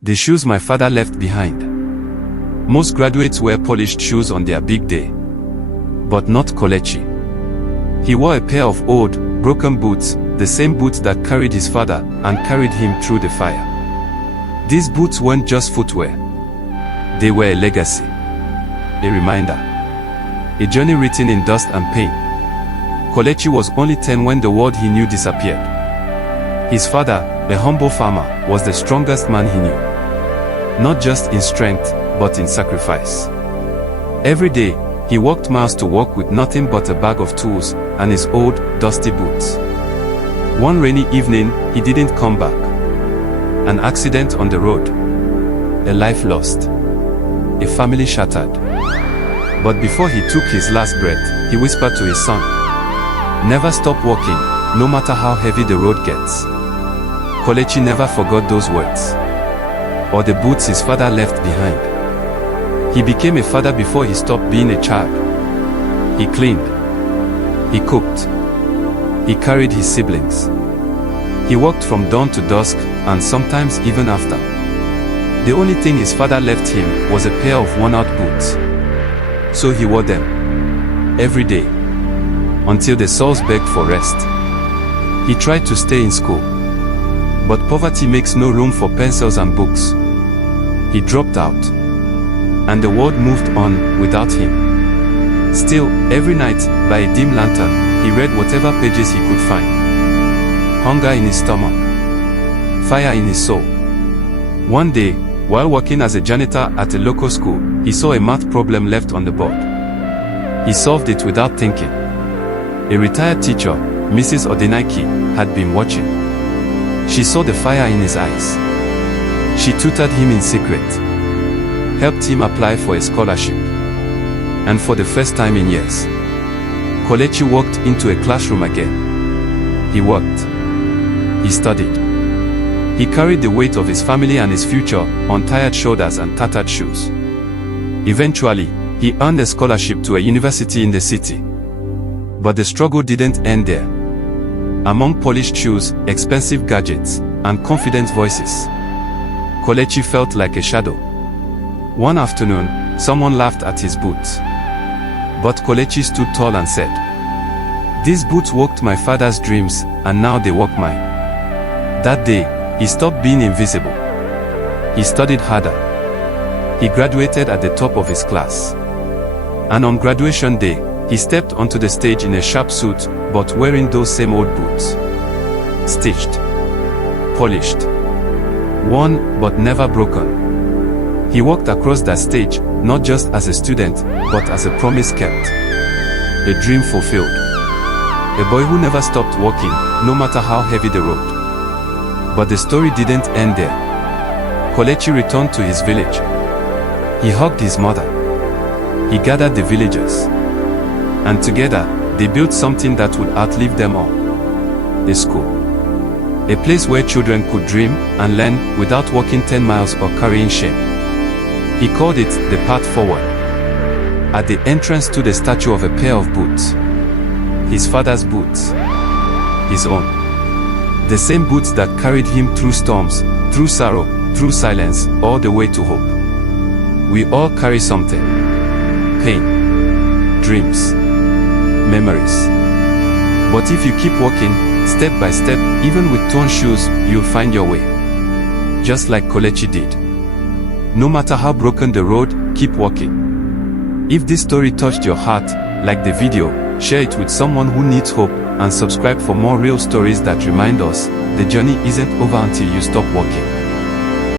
The shoes my father left behind. Most graduates wear polished shoes on their big day. But not Kelechi. He wore a pair of old, broken boots, the same boots that carried his father and carried him through the fire. These boots weren't just footwear. They were a legacy. A reminder. A journey written in dust and pain. Kelechi was only 10 when the world he knew disappeared. His father, a humble farmer, was the strongest man he knew. Not just in strength, but in sacrifice. Every day, he walked miles to work with nothing but a bag of tools and his old, dusty boots. One rainy evening, he didn't come back. An accident on the road. A life lost. A family shattered. But before he took his last breath, he whispered to his son, "Never stop walking, no matter how heavy the road gets." Kelechi never forgot those words. Or the boots his father left behind. He became a father before he stopped being a child. He cleaned. He cooked. He carried his siblings. He worked from dawn to dusk, and sometimes even after. The only thing his father left him was a pair of worn-out boots. So he wore them. Every day. Until the soles begged for rest. He tried to stay in school. But poverty makes no room for pencils and books. He dropped out. And the world moved on without him. Still, every night, by a dim lantern, he read whatever pages he could find. Hunger in his stomach. Fire in his soul. One day, while working as a janitor at a local school, he saw a math problem left on the board. He solved it without thinking. A retired teacher, Mrs. Odenike, had been watching. She saw the fire in his eyes. She tutored him in secret. Helped him apply for a scholarship. And for the first time in years, Kelechi walked into a classroom again. He worked. He studied. He carried the weight of his family and his future on tired shoulders and tattered shoes. Eventually, he earned a scholarship to a university in the city. But the struggle didn't end there. Among polished shoes, expensive gadgets, and confident voices, Kelechi felt like a shadow. One afternoon, someone laughed at his boots. But Kelechi stood tall and said, "These boots walked my father's dreams, and now they walk mine." That day, he stopped being invisible. He studied harder. He graduated at the top of his class. And on graduation day, he stepped onto the stage in a sharp suit, but wearing those same old boots. Stitched. Polished. Worn, but never broken. He walked across that stage, not just as a student, but as a promise kept. A dream fulfilled. A boy who never stopped walking, no matter how heavy the road. But the story didn't end there. Kelechi returned to his village. He hugged his mother. He gathered the villagers. And together, they built something that would outlive them all. A school. A place where children could dream and learn without walking 10 miles or carrying shame. He called it the path forward. At the entrance stood a statue of a pair of boots. His father's boots. His own. The same boots that carried him through storms, through sorrow, through silence, all the way to hope. We all carry something. Pain. Dreams. Memories. But if you keep walking, step by step, even with torn shoes, you'll find your way. Just like Kelechi did. No matter how broken the road, keep walking. If this story touched your heart, like the video, share it with someone who needs hope, and subscribe for more real stories that remind us, the journey isn't over until you stop walking.